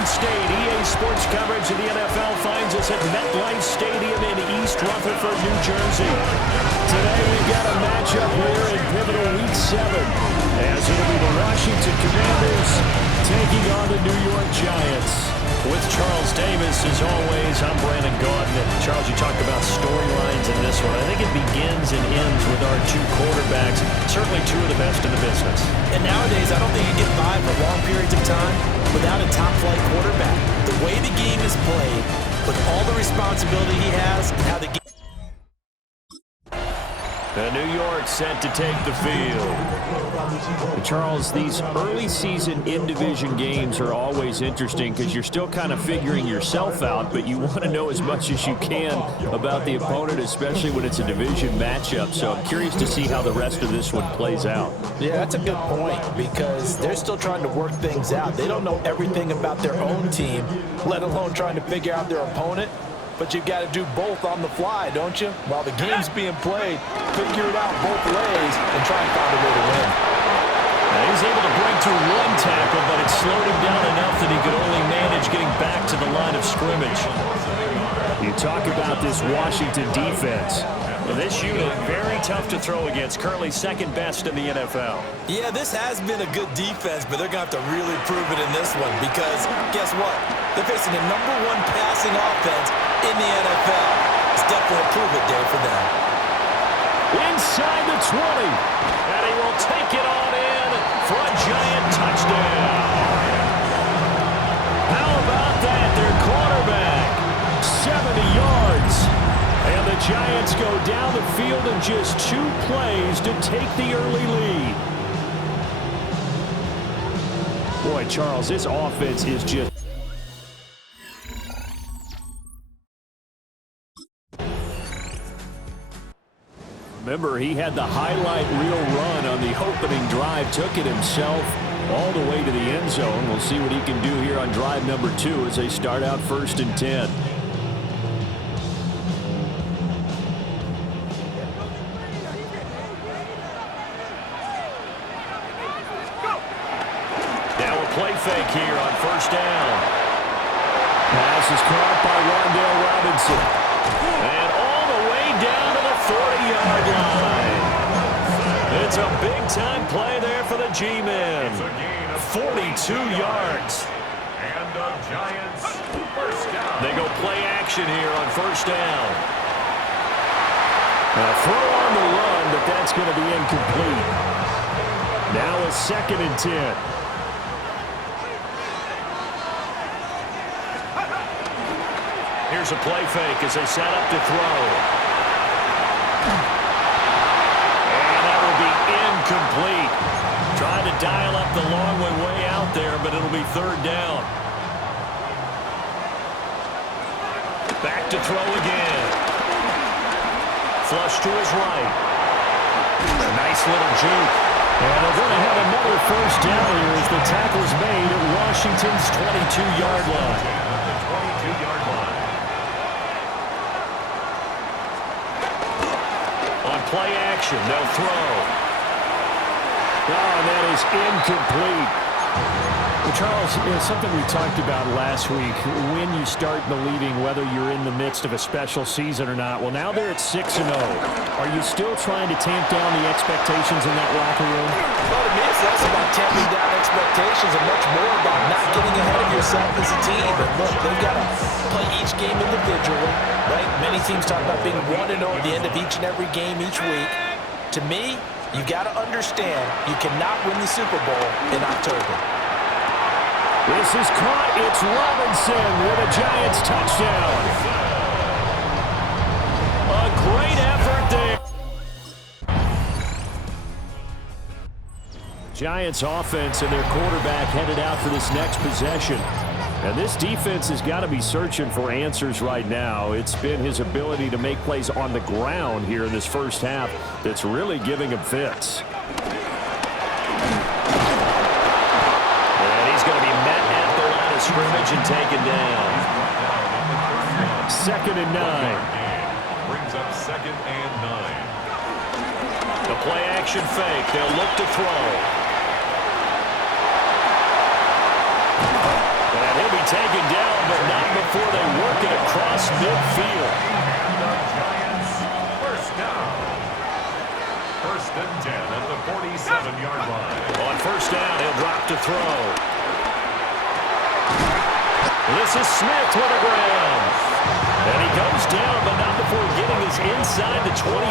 Garden State. EA Sports coverage of the NFL finds us at MetLife Stadium in East Rutherford, New Jersey. Today we've got a matchup here in pivotal Week 7, as it'll be the Washington Commanders taking on the New York Giants. With Charles Davis, as always, I'm Brandon Gaudin. Charles, you talked about storylines in this one. I think it begins and ends with our two quarterbacks, certainly two of the best in the business. And nowadays, I don't think you get by for long periods of time without a top-flight quarterback. The way the game is played, with all the responsibility he has, and how the game... New York set to take the field. Charles, these early season in-division games are always interesting because you're still kind of figuring yourself out, but you want to know as much as you can about the opponent, especially when it's a division matchup. So I'm curious to see how the rest of this one plays out. Yeah, that's a good point because they're still trying to work things out. They don't know everything about their own team, let alone trying to figure out their opponent. But you've got to do both on the fly, don't you? While the game's being played, figure it out both ways and try and find a way to win. Now he's able to break through one tackle, but it slowed him down enough that he could only manage getting back to the line of scrimmage. You talk about this Washington defense. This unit, very tough to throw against, currently second best in the NFL. Yeah, this has been a good defense, but they're going to have to really prove it in this one because guess what? They're facing the #1 passing offense in the NFL. It's definitely a prove-it day for them. Inside the 20, and he will take it on in for a Giant touchdown. How about that? Their quarterback, 70 yards. And the Giants go down the field in just 2 plays to take the early lead. Boy, Charles, this offense is just... Remember, he had the highlight reel run on the opening drive, took it himself all the way to the end zone. We'll see what he can do here on drive number 2 as they start out 1st and 10. Play fake here on 1st down. Pass is caught by Rondale Robinson. And all the way down to the 40-yard line. It's a big-time play there for the G-men. 42 yards. And the Giants, 1st down. They go play action here on 1st down. Now throw on the run, but that's going to be incomplete. Now a 2nd and 10. Here's a play fake as they set up to throw. And that will be incomplete. Trying to dial up the long way out there, but it'll be 3rd down. Back to throw again. Flush to his right. A nice little juke. And they're going to have another 1st down here as the tackle's made at Washington's 22-yard line. Play action, they'll throw. Oh, that is incomplete. Well, Charles, something we talked about last week, when you start believing whether you're in the midst of a special season or not. Well, now they're at 6-0. Are you still trying to tamp down the expectations in that locker room? Well, to me, it's less about tamping down expectations and much more about not getting ahead of yourself as a team. And look, they've got to play each game individually, right? Many teams talk about being 1-0 at the end of each and every game each week. To me, you got to understand you cannot win the Super Bowl in October. This is caught. It's Robinson with a Giants touchdown. A great effort there. Giants offense and their quarterback headed out for this next possession. And this defense has got to be searching for answers right now. It's been his ability to make plays on the ground here in this 1st half that's really giving him fits. And he's going to be met at the line of scrimmage and taken down. 2nd and 9. Brings up 2nd and 9. The play action fake. They'll look to throw. And he'll be taken down, but not before they work it across midfield. Giants, first down. First and 10 at the 47-yard line. On first down, he'll drop to throw. This is Smith with a grab. And he goes down, but not before getting his inside the 25.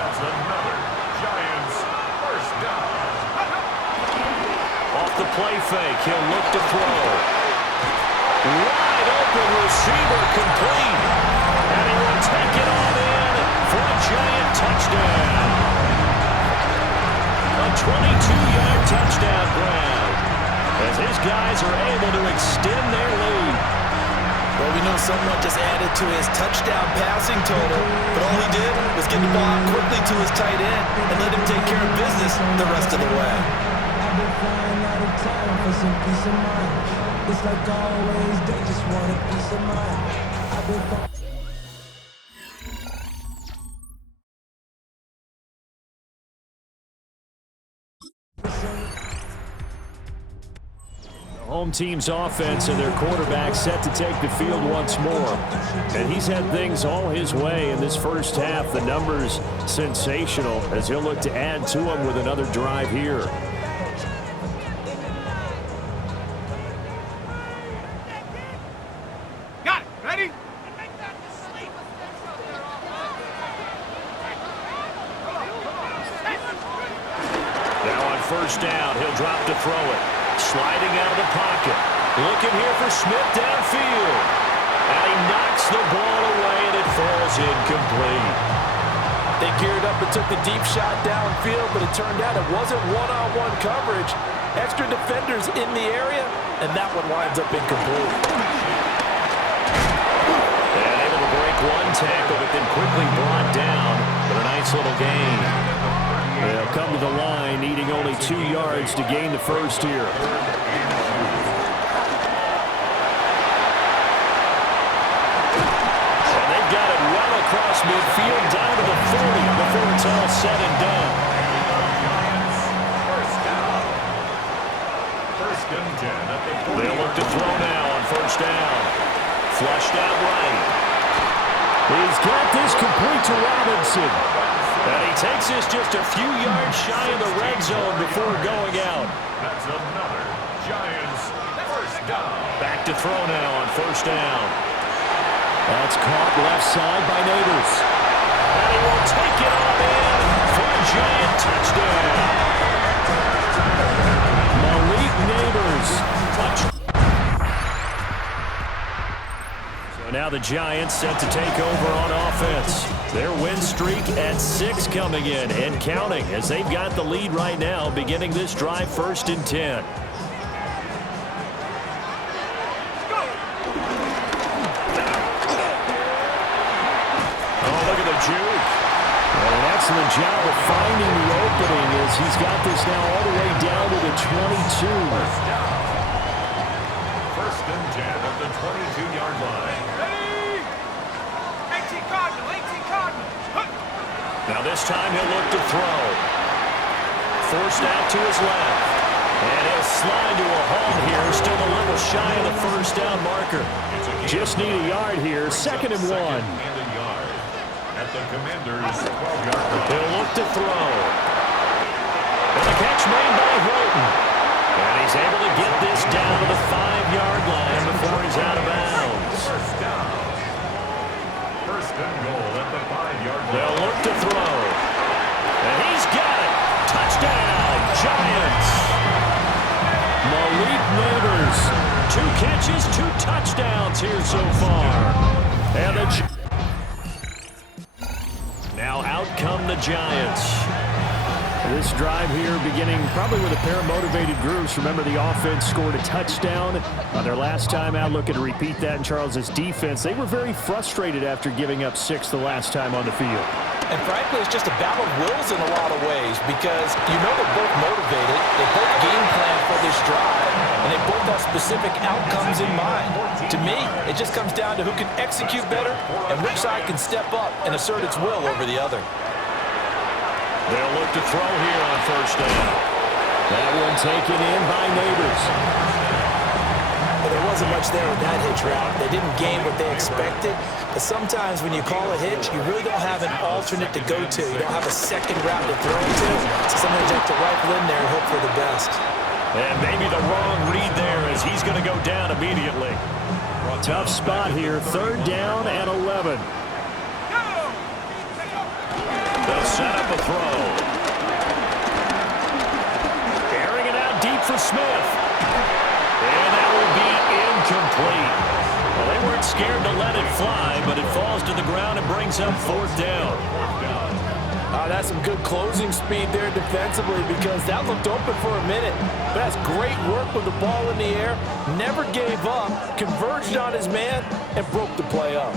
That's another Giants first down. Off the play fake, he'll look to throw. Wide open receiver complete. And he will take it on in for a Giant touchdown. A 22-yard touchdown grab as his guys are able to extend their lead. Well, we know someone just added to his touchdown passing total, but all he did was get the ball out quickly to his tight end and let him take care of business the rest of the way. I've been flying out of town for some peace of mind. It's like always, they just want a piece of mind. I've been Home team's offense and their quarterback set to take the field once more. And he's had things all his way in this first half. The numbers sensational as he'll look to add to them with another drive here. Got it. Ready? Now on first down, he'll drop to throw it. Sliding out of the pocket. Looking here for Smith downfield. And he knocks the ball away, and it falls incomplete. They geared up and took the deep shot downfield, but it turned out it wasn't one-on-one coverage. Extra defenders in the area, and that one winds up incomplete. And able to break one tackle, but then quickly brought down for a nice little gain. They'll come to the line, needing only 2 yards to gain the first here. And they've got it well across midfield, down to the 40 before it's all said and done. First down. First and 10 at the 40. They'll look to throw now on first down. Flushed out right. He's got this complete to Robinson. And he takes this just a few yards shy of the red zone before going out. That's another Giants first down. Back to throw now on first down. That's caught left side by Neighbors. And he will take it on in for a Giant touchdown. Malik Neighbors. So now the Giants set to take over on offense. Their win streak at 6 coming in and counting as they've got the lead right now beginning this drive first and 10. Oh, look at the juke. And an excellent job of finding the opening as he's got this now all the way down to the 22. First down. First and 10 at the 22-yard line. Ready? 18 Cardinal, 18 Cardinal. Now this time he'll look to throw. Forced out to his left. And he'll slide to a halt here. Still a little shy of the first down marker. Just need a yard here. Second and 1. And a yard at the Commanders' 12-yard line. He'll look to throw. And the catch made by Hilton. And he's able to get this down to the 5-yard line before he's out of bounds. First down. First and goal at the 5-yard line. They'll look to throw. And he's got it. Touchdown, Giants. Malik Neighbors. 2 catches, 2 touchdowns here so far. And now out come the Giants. This drive here beginning probably with a pair of motivated groups. Remember, the offense scored a touchdown on their last time out. Looking to repeat that in Charles's defense. They were very frustrated after giving up 6 the last time on the field. And frankly, it's just a battle of wills in a lot of ways because you know they're both motivated, they both game plan for this drive, and they both have specific outcomes in mind. To me, it just comes down to who can execute better and which side can step up and assert its will over the other. They'll look to throw here on first down. That one taken in by Neighbors. mean, there wasn't much there with that hitch route. They didn't gain what they expected. But sometimes when you call a hitch, you really don't have an alternate to go to. You don't have a second route to throw into. So sometimes you have to rifle in there and hope for the best. And maybe the wrong read there as he's going to go down immediately. Tough spot here. 3rd down and 11. They'll set up a throw. Airing it out deep for Smith. And that will be incomplete. Well, they weren't scared to let it fly, but it falls to the ground and brings up 4th down. That's some good closing speed there defensively because that looked open for a minute. But that's great work with the ball in the air. Never gave up, converged on his man, and broke the play up.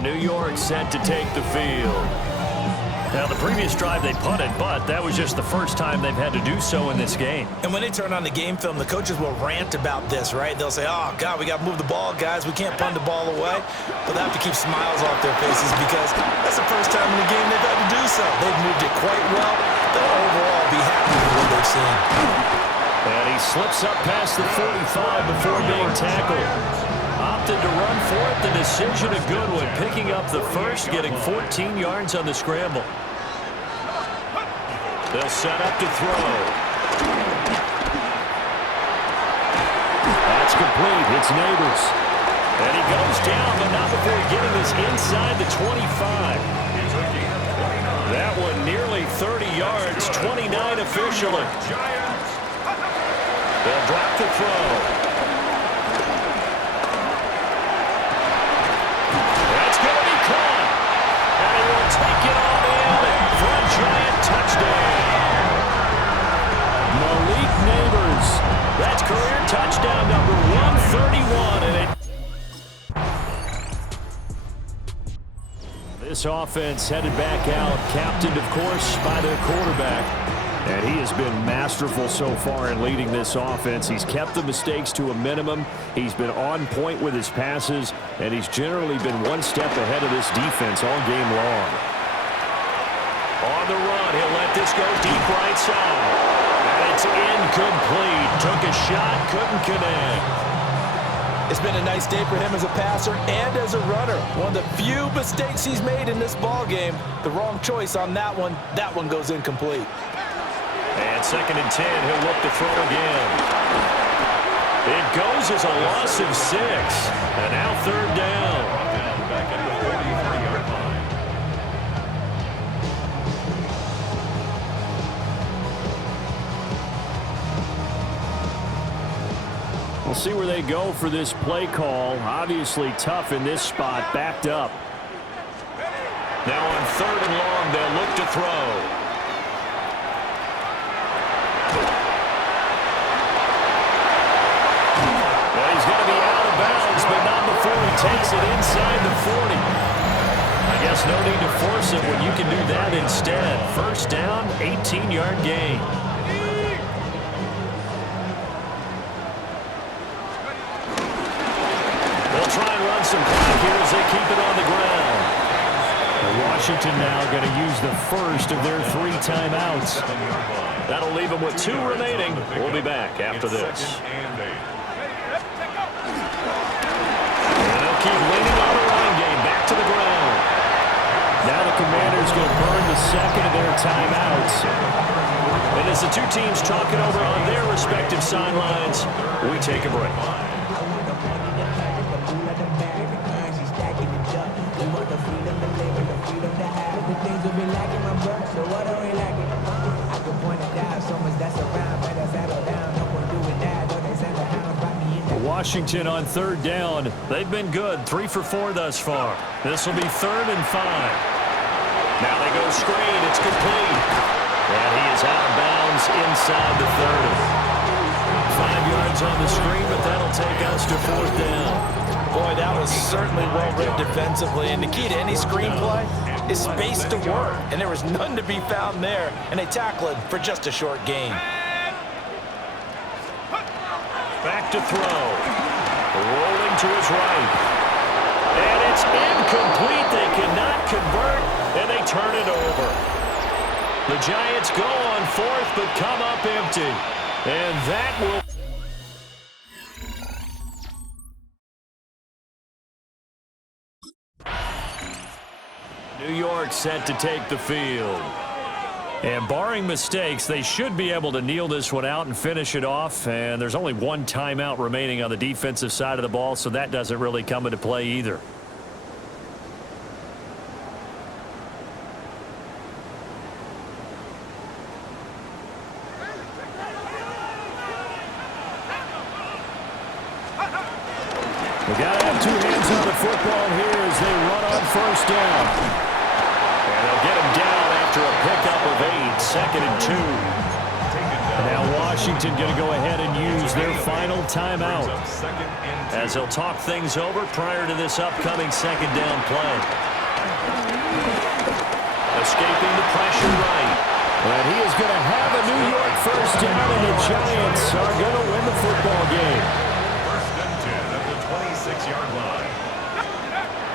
New York set to take the field. Now, the previous drive they punted, but that was just the first time they've had to do so in this game. And when they turn on the game film, the coaches will rant about this, right? They'll say, oh, God, we got to move the ball, guys. We can't punt the ball away. But they have to keep smiles off their faces because that's the first time in the game they've had to do so. They've moved it quite well. They'll overall be happy with what they've seen. And he slips up past the 45 before being tackled. Opted to run for it. The decision a good one. Picking up the first, getting 14 yards on the scramble. They'll set up to throw. That's complete. It's Neighbors. And he goes down, but not before getting this inside the 25. That one nearly 30 yards, 29 officially. They'll drop the throw. Take it on in for a giant touchdown. Malik Neighbors. That's career touchdown number 131. This offense headed back out, captained, of course, by their quarterback. And he has been masterful so far in leading this offense. He's kept the mistakes to a minimum. He's been on point with his passes, and he's generally been one step ahead of this defense all game long. On the run, he'll let this go deep right side. And it's incomplete. Took a shot, couldn't connect. It's been a nice day for him as a passer and as a runner. One of the few mistakes he's made in this ball game. The wrong choice on that one. That one goes incomplete. And 2nd and 10, he'll look to throw again. It goes as a loss of 6. And now 3rd down. Back at the 43-yard line. We'll see where they go for this play call. Obviously tough in this spot, backed up. Now on 3rd and long, they'll look to throw. But not before he takes it inside the 40. I guess no need to force it when you can do that instead. 1st down, 18-yard gain. They'll try and run some clock here as they keep it on the ground. And Washington now going to use the first of their 3 timeouts. That'll leave them with 2 remaining. We'll be back after this. Keep leaning on the run game, back to the ground. Now the Commanders going to burn the 2nd of their timeouts. And as the 2 teams talk it over on their respective sidelines, we take a break. Washington on 3rd down. They've been good. 3 for 4 thus far. This will be 3rd and 5. Now they go screen. It's complete. And he is out of bounds inside the 30. 5 yards on the screen, but that'll take us to 4th down. Boy, that was certainly well-read defensively. And the key to any screenplay is space to work. And there was none to be found there. And they tackle it for just a short gain. Back to throw. Rolling to his right. And it's incomplete. They cannot convert, and they turn it over. The Giants go on fourth, but come up empty. And that will... New York set to take the field. And barring mistakes, they should be able to kneel this one out and finish it off. And there's only one timeout remaining on the defensive side of the ball, so that doesn't really come into play either. We got to have two hands on the football here as they run on first down. And they'll get him down after a pickup of 8, 2nd and 2. Now Washington going to go ahead and use their final timeout as they'll talk things over prior to this upcoming second down play. Escaping the pressure right. And he is going to have a New York first down, and the Giants are going to win the football game.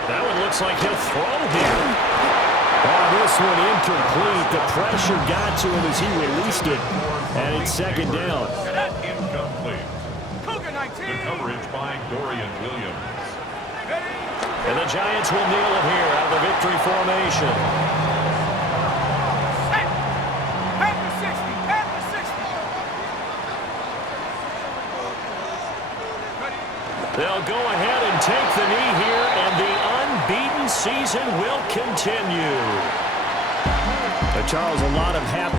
That one looks like he'll throw here. Oh, this one incomplete. The pressure got to him as he released it. And it's second down. Incomplete. The coverage by Dorian Williams. And the Giants will kneel it here out of the victory formation. Pat the 60. Pat the 60. They'll go ahead and take the knee here, and the unbeaten season will continue. Charles, a lot of happy